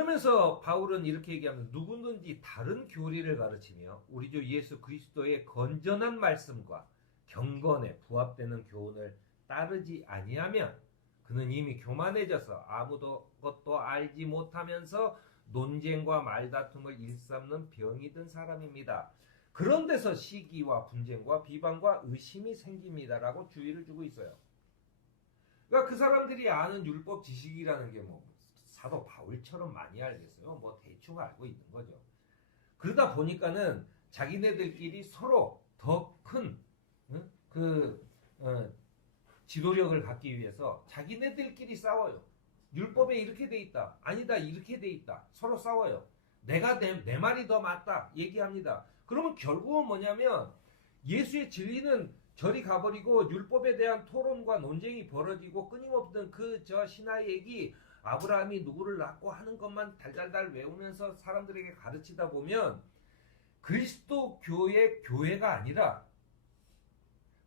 그러면서 바울은 이렇게 얘기하면 누구든지 다른 교리를 가르치며 우리 주 예수 그리스도의 건전한 말씀과 경건에 부합되는 교훈을 따르지 아니하면 그는 이미 교만해져서 아무도 것도 알지 못하면서 논쟁과 말다툼을 일삼는 병이 든 사람입니다. 그런 데서 시기와 분쟁과 비방과 의심이 생깁니다라고 주의를 주고 있어요. 그러니까 그 사람들이 아는 율법 지식이라는 게 뭐 사도 바울처럼 많이 알겠어요. 뭐 대충 알고 있는 거죠. 그러다 보니까는 자기네들끼리 서로 더 큰 지도력을 갖기 위해서 자기네들끼리 싸워요. 율법에 이렇게 돼 있다. 아니다. 이렇게 돼 있다. 서로 싸워요. 내가 내 말이 더 맞다. 얘기합니다. 그러면 결국은 뭐냐면 예수의 진리는 저리 가버리고 율법에 대한 토론과 논쟁이 벌어지고 끊임없는 저 신화 얘기 아브라함이 누구를 낳고 하는 것만 달달달 외우면서 사람들에게 가르치다 보면 그리스도교의 교회가 아니라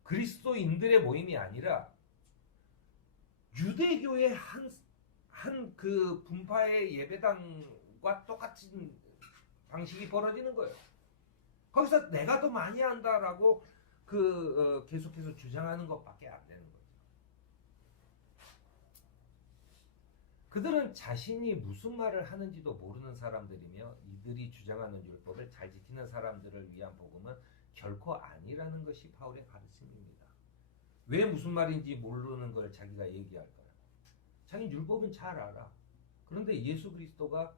그리스도인들의 모임이 아니라 유대교의 한 그 분파의 예배당과 똑같은 방식이 벌어지는 거예요. 거기서 내가 더 많이 한다라고 계속해서 주장하는 것밖에 안 되는 거죠. 그들은 자신이 무슨 말을 하는지도 모르는 사람들이며 이들이 주장하는 율법을 잘 지키는 사람들을 위한 복음은 결코 아니라는 것이 바울의 가르침입니다. 왜 무슨 말인지 모르는 걸 자기가 얘기할까요? 자기 율법은 잘 알아. 그런데 예수 그리스도가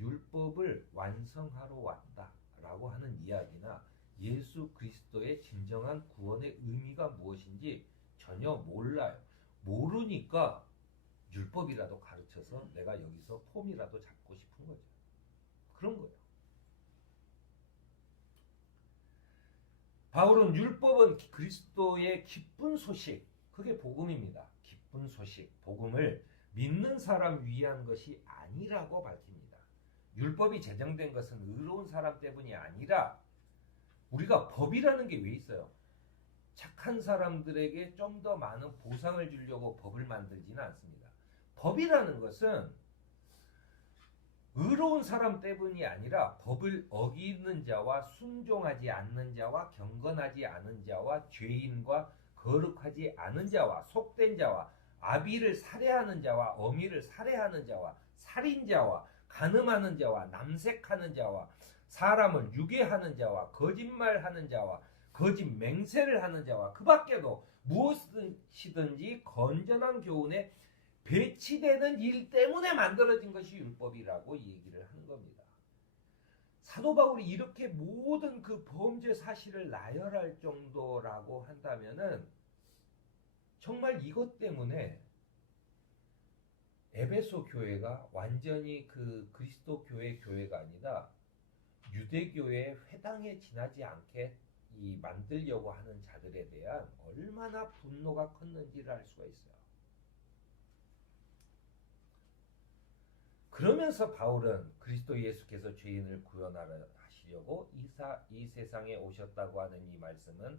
율법을 완성하러 왔다라고 하는 이야기나 예수 그리스도의 진정한 구원의 의미가 무엇인지 전혀 몰라요. 모르니까 율법이라도 가르쳐서 내가 여기서 폼이라도 잡고 싶은 거죠. 그런 거예요. 바울은 율법은 그리스도의 기쁜 소식, 그게 복음입니다. 기쁜 소식, 복음을 믿는 사람 위한 것이 아니라고 밝힙니다. 율법이 제정된 것은 의로운 사람 때문이 아니라 우리가 법이라는 게 왜 있어요? 착한 사람들에게 좀 더 많은 보상을 주려고 법을 만들지는 않습니다. 법이라는 것은 의로운 사람 때문이 아니라 법을 어기는 자와 순종하지 않는 자와 경건하지 않은 자와 죄인과 거룩하지 않은 자와 속된 자와 아비를 살해하는 자와 어미를 살해하는 자와 살인자와 간음하는 자와 남색하는 자와 사람을 유괴하는 자와 거짓말하는 자와 거짓 맹세를 하는 자와 그 밖에도 무엇이든지 건전한 교훈에 배치되는 일 때문에 만들어진 것이 율법이라고 얘기를 하는 겁니다. 사도 바울이 이렇게 모든 그 범죄 사실을 나열할 정도라고 한다면은 정말 이것 때문에 에베소 교회가 완전히 그 그리스도 교회가 아니라 유대교의 회당에 지나지 않게 만들려고 하는 자들에 대한 얼마나 분노가 컸는지를 알 수가 있어요. 그러면서 바울은 그리스도 예수께서 죄인을 구원하시려고 이 세상에 오셨다고 하는 이 말씀은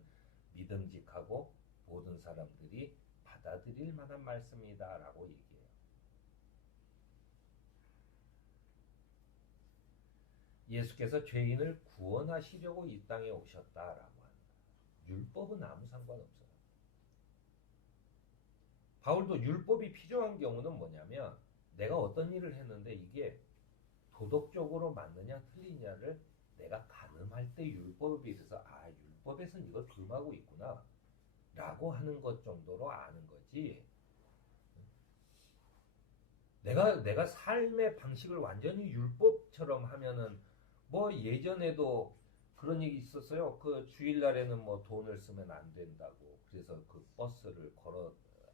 믿음직하고 모든 사람들이 받아들일 만한 말씀이다 라고 얘기해요. 예수께서 죄인을 구원하시려고 이 땅에 오셨다라고 합니다. 율법은 아무 상관없어요. 바울도 율법이 필요한 경우는 뭐냐면 내가 어떤 일을 했는데 이게 도덕적으로 맞느냐 틀리냐를 내가 가늠할 때 율법에 비해서 율법에서는 이걸 금하고 있구나 라고 하는 것 정도로 아는 거지. 내가 삶의 방식을 완전히 율법처럼 하면은 뭐 예전에도 그런 얘기 있었어요. 그 주일날에는 뭐 돈을 쓰면 안 된다고. 그래서 그 버스를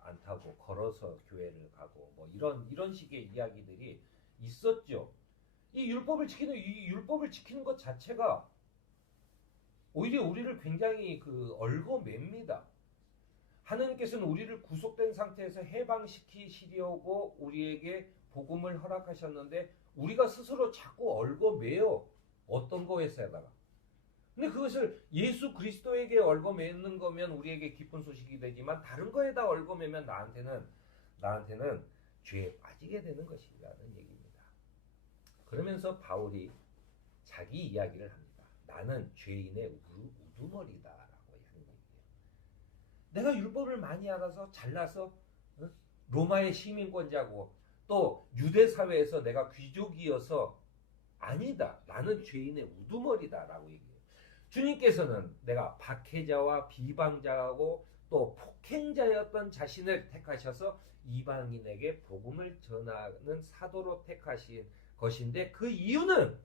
안 타고 걸어서 교회를 가고 뭐 이런 식의 이야기들이 있었죠. 이 율법을 지키는 것 자체가 오히려 우리를 굉장히 얽어맵니다. 하나님께서는 우리를 구속된 상태에서 해방시키시려고 우리에게 복음을 허락하셨는데 우리가 스스로 자꾸 얽어매요. 어떤 거에서다가. 근데 그것을 예수 그리스도에게 얽어매는 거면 우리에게 기쁜 소식이 되지만 다른 거에다 얽어매면 나한테는 죄에 빠지게 되는 것이라는 얘기입니다. 그러면서 바울이 자기 이야기를 합니다. 나는 죄인의 우두머리다라고 하는 얘기예요. 내가 율법을 많이 알아서 잘나서 로마의 시민권자고 또 유대 사회에서 내가 귀족이어서 아니다. 나는 죄인의 우두머리다라고 얘기해요. 주님께서는 내가 박해자와 비방자하고 또 폭행자였던 자신을 택하셔서 이방인에게 복음을 전하는 사도로 택하신 것인데 그 이유는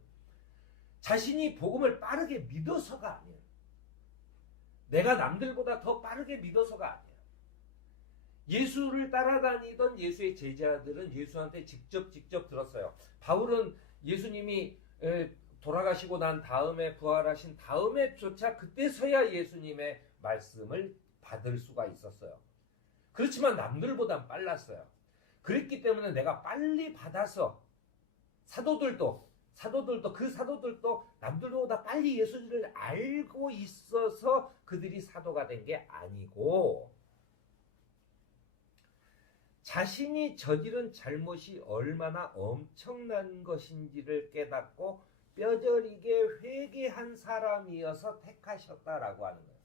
자신이 복음을 빠르게 믿어서가 아니에요. 내가 남들보다 더 빠르게 믿어서가 아니에요. 예수를 따라다니던 예수의 제자들은 예수한테 직접 들었어요. 바울은 예수님이 돌아가시고 난 다음에 부활하신 다음에조차 그때서야 예수님의 말씀을 받을 수가 있었어요. 그렇지만 남들보단 빨랐어요. 그랬기 때문에 내가 빨리 받아서 사도들도 남들보다 빨리 예수를 알고 있어서 그들이 사도가 된 게 아니고 자신이 저지른 잘못이 얼마나 엄청난 것인지를 깨닫고 뼈저리게 회개한 사람이어서 택하셨다라고 하는 거예요.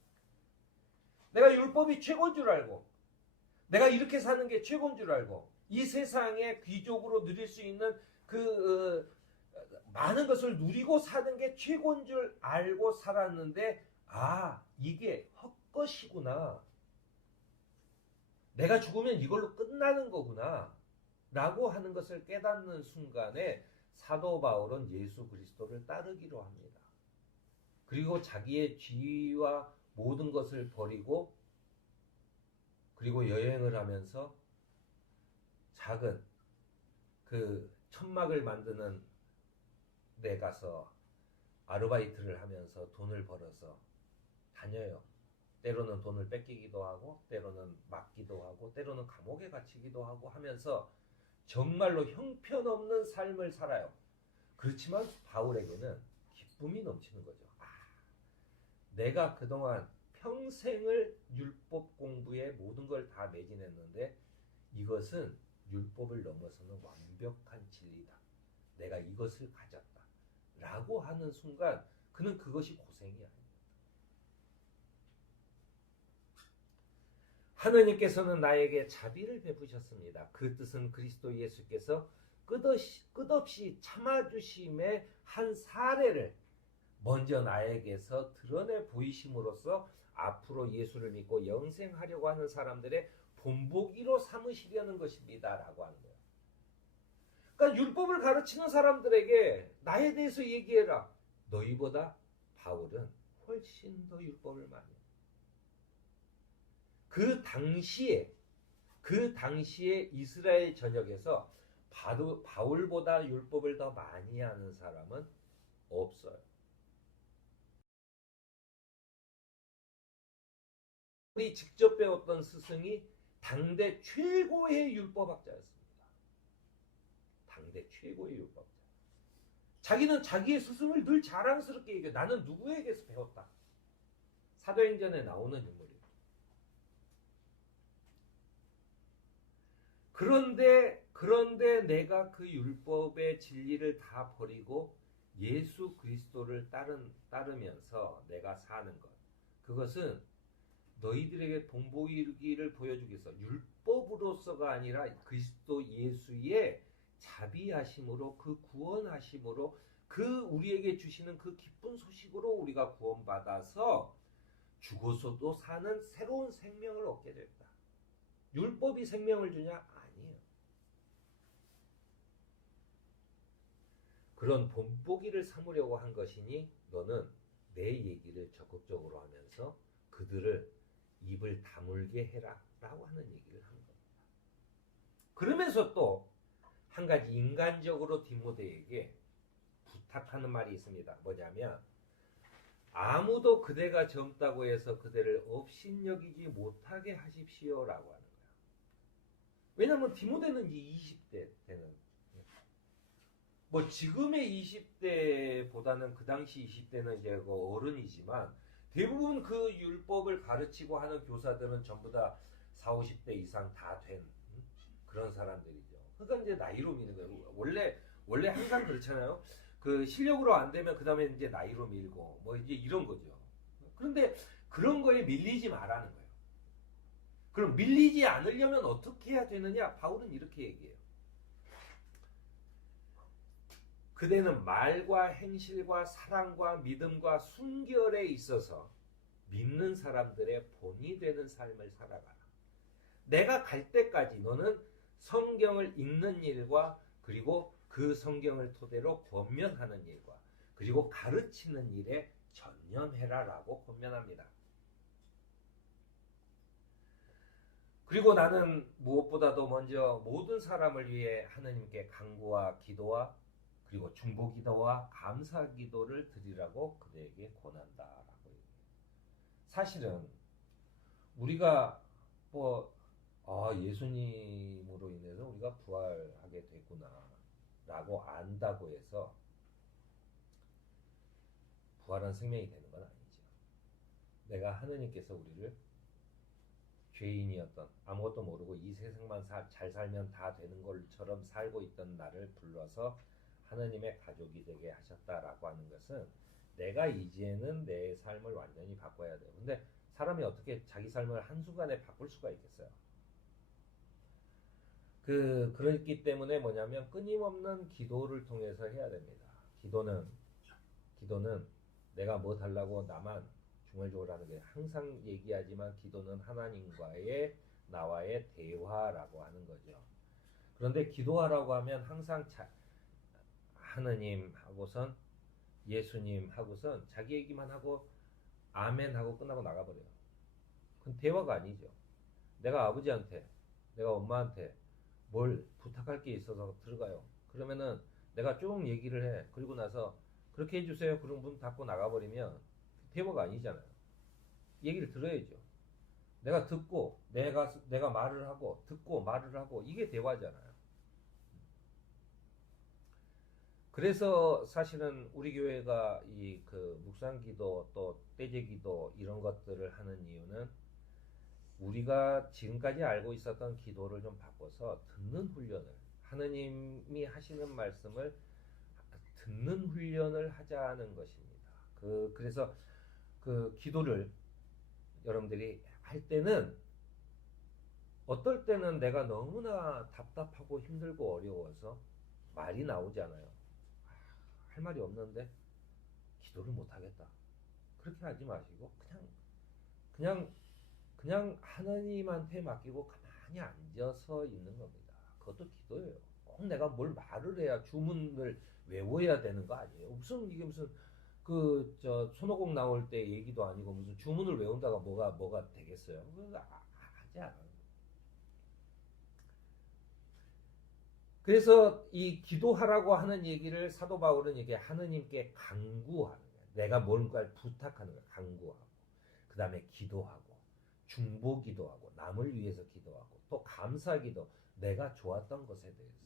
내가 율법이 최고인 줄 알고 내가 이렇게 사는 게 최고인 줄 알고 이 세상에 귀족으로 누릴 수 있는 많은 것을 누리고 사는 게 최고인 줄 알고 살았는데 이게 헛것이구나. 내가 죽으면 이걸로 끝나는 거구나 라고 하는 것을 깨닫는 순간에 사도 바울은 예수 그리스도를 따르기로 합니다. 그리고 자기의 지위와 모든 것을 버리고 그리고 여행을 하면서 작은 그 천막을 만드는 데 가서 아르바이트를 하면서 돈을 벌어서 다녀요. 때로는 돈을 뺏기기도 하고 때로는 맞기도 하고 때로는 감옥에 갇히기도 하고 하면서 정말로 형편없는 삶을 살아요. 그렇지만 바울에게는 기쁨이 넘치는 거죠. 내가 그동안 평생을 율법 공부에 모든 걸 다 매진했는데 이것은 율법을 넘어서는 완벽한 진리다. 내가 이것을 가졌다. 라고 하는 순간 그는 그것이 고생이 아닙니다. 하느님께서는 나에게 자비를 베푸셨습니다. 그 뜻은 그리스도 예수께서 끝없이 참아주심의 한 사례를 먼저 나에게서 드러내 보이심으로써 앞으로 예수를 믿고 영생하려고 하는 사람들의 본보기로 삼으시려는 것입니다. 라고 하는 거예요. 그러니까 율법을 가르치는 사람들에게 나에 대해서 얘기해라. 너희보다 바울은 훨씬 더 율법을 많이 해요. 그 당시에 이스라엘 전역에서 바울보다 율법을 더 많이 하는 사람은 없어요. 우리 직접 배웠던 스승이 당대 최고의 율법학자였습니다. 당대 최고의 율법자. 자기는 자기의 스승을 늘 자랑스럽게 얘기해요. 나는 누구에게서 배웠다. 사도행전에 나오는 인물이에요. 그런데 내가 그 율법의 진리를 다 버리고 예수 그리스도를 따르면서 내가 사는 것. 그것은 너희들에게 본보기를 보여주기 위해서 율법으로서가 아니라 그리스도 예수의 자비하심으로 그 구원하심으로 그 우리에게 주시는 그 기쁜 소식으로 우리가 구원받아서 죽어서도 사는 새로운 생명을 얻게 됐다. 율법이 생명을 주냐? 아니에요. 그런 본보기를 삼으려고 한 것이니 너는 내 얘기를 적극적으로 하면서 그들을 입을 다물게 해라 라고 하는 얘기를 한 겁니다. 그러면서 또 한 가지 인간적으로 디모데에게 부탁하는 말이 있습니다. 뭐냐면 아무도 그대가 젊다고 해서 그대를 업신여기지 못하게 하십시오 라고 하는 거예요. 왜냐하면 디모데는 이제 20대 때는 뭐 지금의 20대보다는 그 당시 20대는 이제 어른이지만 대부분 그 율법을 가르치고 하는 교사들은 전부 다 40, 50대 이상 다 된 그런 사람들이죠. 그러니까 이제 나이로 미는 거예요. 원래 항상 그렇잖아요. 그 실력으로 안 되면 그 다음에 이제 나이로 밀고 뭐 이제 이런 거죠. 그런데 그런 거에 밀리지 말라는 거예요. 그럼 밀리지 않으려면 어떻게 해야 되느냐? 바울은 이렇게 얘기해요. 그대는 말과 행실과 사랑과 믿음과 순결에 있어서 믿는 사람들의 본이 되는 삶을 살아가라. 내가 갈 때까지 너는 성경을 읽는 일과 그리고 그 성경을 토대로 권면하는 일과 그리고 가르치는 일에 전념해라라고 권면합니다. 그리고 나는 무엇보다도 먼저 모든 사람을 위해 하느님께 간구와 기도와 그리고 중보기도와 감사기도를 드리라고 그대에게 권한다라고 얘기해요. 사실은 우리가 예수님으로 인해서 우리가 부활하게 됐구나라고 안다고 해서 부활한 생명이 되는 건 아니죠. 내가 하느님께서 우리를 죄인이었던 아무것도 모르고 이 세상만 잘 살면 다 되는 것처럼 살고 있던 나를 불러서 하느님의 가족이 되게 하셨다라고 하는 것은 내가 이제는 내 삶을 완전히 바꿔야 돼요. 근데 사람이 어떻게 자기 삶을 한순간에 바꿀 수가 있겠어요? 그렇기 때문에 뭐냐면 끊임없는 기도를 통해서 해야 됩니다. 기도는 내가 뭐 달라고 나만 중얼중얼 하는 게 항상 얘기하지만 기도는 하나님과의 나와의 대화라고 하는 거죠. 그런데 기도하라고 하면 항상 하느님 하고선 예수님 하고선 자기 얘기만 하고 아멘 하고 끝나고 나가버려요. 그건 대화가 아니죠. 내가 아버지한테 내가 엄마한테 뭘 부탁할 게 있어서 들어가요. 그러면은 내가 쭉 얘기를 해. 그리고 나서 그렇게 해주세요. 그런 문 닫고 나가버리면 대화가 아니잖아요. 얘기를 들어야죠. 내가 듣고 내가 말을 하고 듣고 말을 하고 이게 대화잖아요. 그래서 사실은 우리 교회가 이 묵상기도 또 떼제기도 이런 것들을 하는 이유는 우리가 지금까지 알고 있었던 기도를 좀 바꿔서 듣는 훈련을 하느님이 하시는 말씀을 듣는 훈련을 하자는 것입니다. 그래서 기도를 여러분들이 할 때는 어떨 때는 내가 너무나 답답하고 힘들고 어려워서 말이 나오지 않아요. 할 말이 없는데 기도를 못 하겠다. 그렇게 하지 마시고 그냥 하나님한테 맡기고 가만히 앉아서 있는 겁니다. 그것도 기도예요. 꼭 내가 뭘 말을 해야 주문을 외워야 되는 거 아니에요. 이게 무슨 손오공 나올 때 얘기도 아니고 무슨 주문을 외운다가 뭐가 되겠어요? 하지 않아요. 그래서 이 기도하라고 하는 얘기를 사도 바울은 이게 하느님께 간구하는 거예요. 내가 뭔가를 부탁하는 거예요. 간구하고 그 다음에 기도하고 중보기도하고 남을 위해서 기도하고 또 감사기도 내가 좋았던 것에 대해서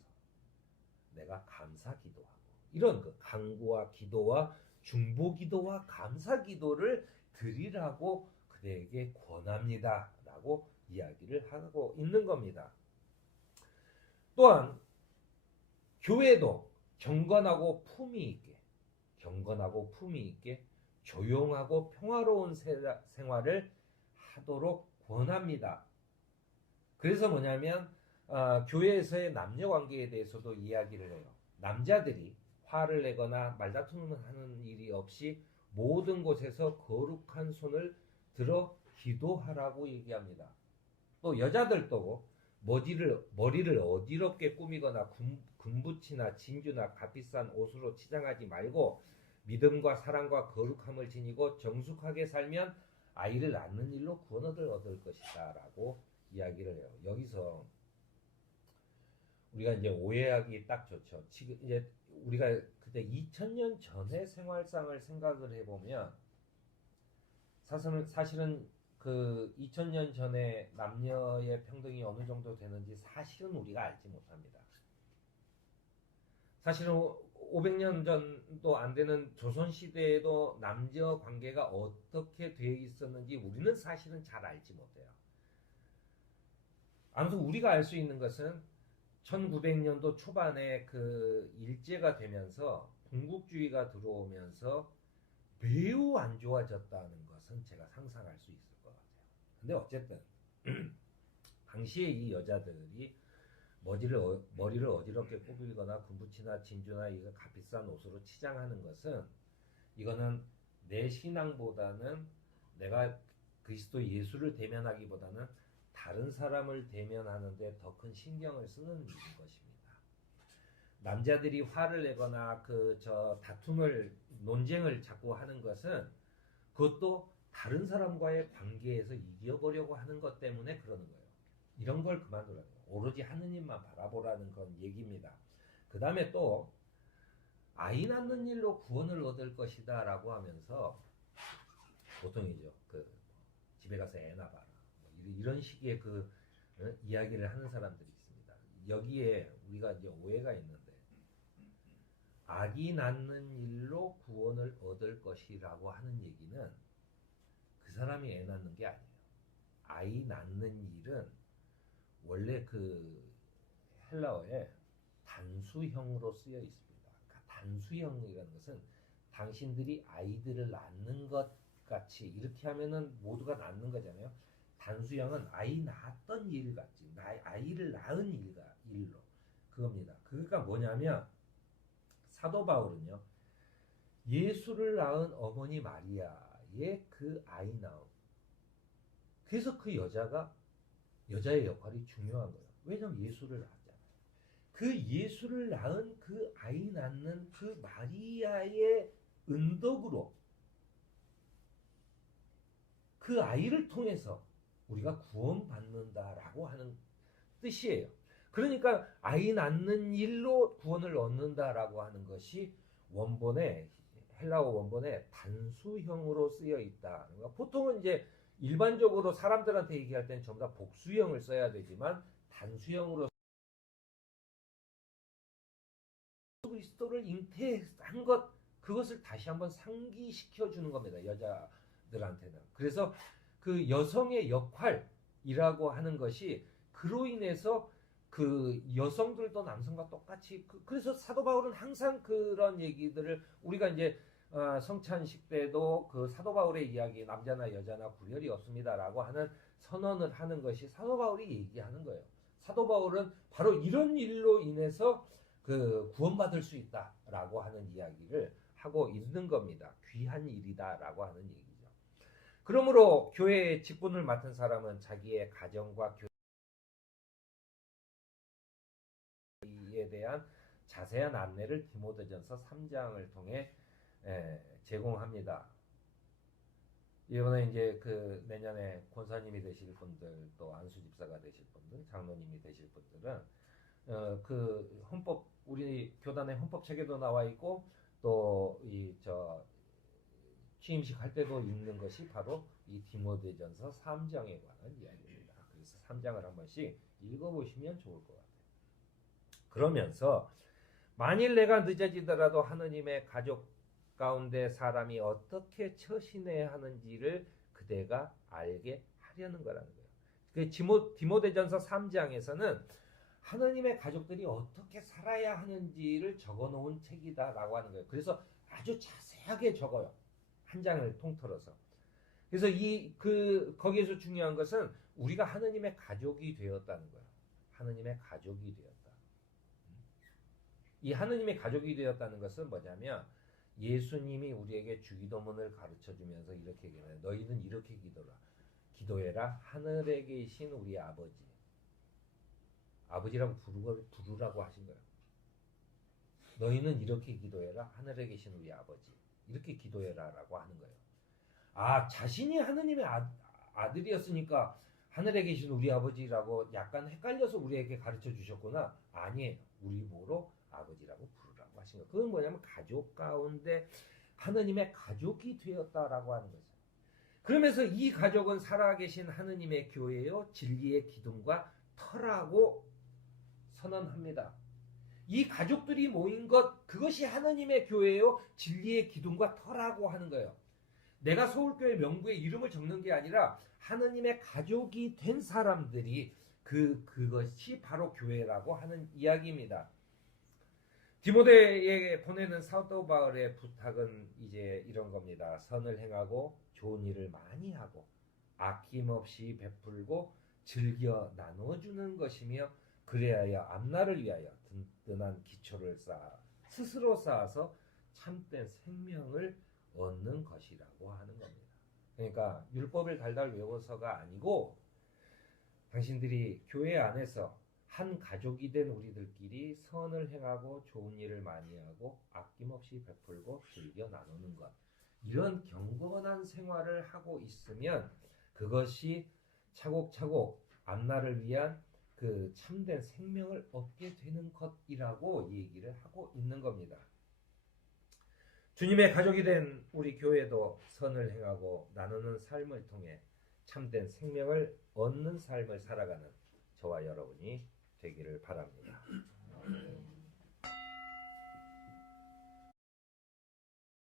내가 감사기도하고 이런 간구와 기도와 중보기도와 감사기도를 드리라고 그대에게 권합니다 라고 이야기를 하고 있는 겁니다. 또한 교회도 경건하고 품위 있게 조용하고 평화로운 생활을 하도록 권합니다. 그래서 뭐냐면 교회에서의 남녀 관계에 대해서도 이야기를 해요. 남자들이 화를 내거나 말다툼하는 일이 없이 모든 곳에서 거룩한 손을 들어 기도하라고 얘기합니다. 또 여자들도 머리를 어지럽게 꾸미거나 금붙이나 진주나 값비싼 옷으로 치장하지 말고 믿음과 사랑과 거룩함을 지니고 정숙하게 살면 아이를 낳는 일로 구원을 얻을 것이다 라고 이야기를 해요. 여기서 우리가 이제 오해하기 딱 좋죠. 지금 이제 우리가 그때 2000년 전의 생활상을 생각을 해보면 사실은 2000년 전에 남녀의 평등이 어느 정도 되는지 사실은 우리가 알지 못합니다. 사실은 500년 전도 안 되는 조선시대에도 남녀 관계가 어떻게 되어 있었는지 우리는 사실은 잘 알지 못해요. 아무튼 우리가 알 수 있는 것은 1900년도 초반에 그 일제가 되면서 군국주의가 들어오면서 매우 안 좋아졌다는 것은 제가 상상할 수 있을 것 같아요. 근데 어쨌든 당시에 이 여자들이 머리를 어지럽게 꾸밀거나 군부치나 진주나 이거 값비싼 옷으로 치장하는 것은 이거는 내 신앙보다는 내가 그리스도 예수를 대면하기보다는 다른 사람을 대면하는데 더 큰 신경을 쓰는 일인 것입니다. 남자들이 화를 내거나 논쟁을 자꾸 하는 것은 그것도 다른 사람과의 관계에서 이겨보려고 하는 것 때문에 그러는 거예요. 이런 걸 그만두라는 거예요. 오로지 하느님만 바라보라는 건 얘기입니다. 그 다음에 또 아이 낳는 일로 구원을 얻을 것이다 라고 하면서 보통이죠. 집에 가서 애 낳아라. 이런 식의 이야기를 하는 사람들이 있습니다. 여기에 우리가 이제 오해가 있는데 아기 낳는 일로 구원을 얻을 것이라고 하는 얘기는 그 사람이 애 낳는 게 아니에요. 아이 낳는 일은 원래 헬라어에 단수형으로 쓰여 있습니다. 그러니까 단수형이라는 것은 당신들이 아이들을 낳는 것 같이 이렇게 하면은 모두가 낳는 거잖아요. 단수형은 아이 낳았던 일 같지, 아이를 낳은 일로 그겁니다. 그러니까 뭐냐면 사도 바울은요, 예수를 낳은 어머니 마리아의 그 아이 낳음. 그래서 그 여자의 역할이 중요한 거예요. 왜냐하면 예수를 낳았잖아요. 그 예수를 낳은 그 아이 낳는 그 마리아의 은덕으로 그 아이를 통해서 우리가 구원받는다라고 하는 뜻이에요. 그러니까 아이 낳는 일로 구원을 얻는다라고 하는 것이 헬라어 원본에 단수형으로 쓰여 있다. 보통은 이제 일반적으로 사람들한테 얘기할 때는 전부 다 복수형을 써야 되지만 단수형으로 그리스도를 잉태한 그것을 다시 한번 상기시켜 주는 겁니다. 여자들한테는. 그래서 그 여성의 역할이라고 하는 것이 그로 인해서 그 여성들도 남성과 똑같이 그래서 사도 바울은 항상 그런 얘기들을 우리가 이제 성찬식 때도 그 사도 바울의 이야기 남자나 여자나 구별이 없습니다라고 하는 선언을 하는 것이 사도 바울이 얘기하는 거예요. 사도 바울은 바로 이런 일로 인해서 구원받을 수 있다라고 하는 이야기를 하고 있는 겁니다. 귀한 일이다라고 하는 얘기죠. 그러므로 교회의 직분을 맡은 사람은 자기의 가정과 교회에 대한 자세한 안내를 디모데전서 3장을 통해 제공합니다. 이번에 이제 내년에 권사님이 되실 분들, 또 안수집사가 되실 분들, 장로님이 되실 분들은 헌법 우리 교단의 헌법 책에도 나와 있고 또 취임식 할 때도 읽는 것이 바로 이 디모데전서 3장에 관한 이야기입니다. 그래서 3장을 한 번씩 읽어보시면 좋을 것 같아요. 그러면서 만일 내가 늦어지더라도 하느님의 가족 가운데 사람이 어떻게 처신해야 하는지를 그대가 알게 하려는 거라는 거예요. 디모데전서 3장에서는 하느님의 가족들이 어떻게 살아야 하는지를 적어놓은 책이다라고 하는 거예요. 그래서 아주 자세하게 적어요. 한 장을 통틀어서. 그래서 거기에서 중요한 것은 우리가 하느님의 가족이 되었다는 거예요. 하느님의 가족이 되었다. 이 하느님의 가족이 되었다는 것은 뭐냐면 예수님이 우리에게 주기도문을 가르쳐주면서 이렇게 얘기해요. 너희는 이렇게 기도해라. 하늘에 계신 우리 아버지. 아버지라고 부르라고 하신 거예요. 너희는 이렇게 기도해라. 하늘에 계신 우리 아버지. 이렇게 기도해라라고 하는 거예요. 자신이 하느님의 아들이었으니까 하늘에 계신 우리 아버지라고 약간 헷갈려서 우리에게 가르쳐 주셨구나. 아니에요. 우리 보러 아버지라고 부르라고 하신 거예요. 그건 뭐냐면 가족 가운데 하느님의 가족이 되었다라고 하는 거죠. 그러면서 이 가족은 살아계신 하느님의 교회요 진리의 기둥과 터라고 선언합니다. 이 가족들이 모인 그것이 하느님의 교회요 진리의 기둥과 터라고 하는 거예요. 내가 서울교회 명부에 이름을 적는 게 아니라 하느님의 가족이 된 사람들이 그것이 바로 교회라고 하는 이야기입니다. 디모데에게 보내는 사도 바울의 부탁은 이제 이런 겁니다. 선을 행하고 좋은 일을 많이 하고 아낌없이 베풀고 즐겨 나눠주는 것이며 그래야 앞날을 위하여 든든한 기초를 스스로 쌓아서 참된 생명을 얻는 것이라고 하는 겁니다. 그러니까 율법을 달달 외워서가 아니고 당신들이 교회 안에서 한 가족이 된 우리들끼리 선을 행하고 좋은 일을 많이 하고 아낌없이 베풀고 즐겨 나누는 것, 이런 경건한 생활을 하고 있으면 그것이 차곡차곡 앞날을 위한 그 참된 생명을 얻게 되는 것이라고 얘기를 하고 있는 겁니다. 주님의 가족이 된 우리 교회도 선을 행하고 나누는 삶을 통해 참된 생명을 얻는 삶을 살아가는 저와 여러분이 되기를 바랍니다.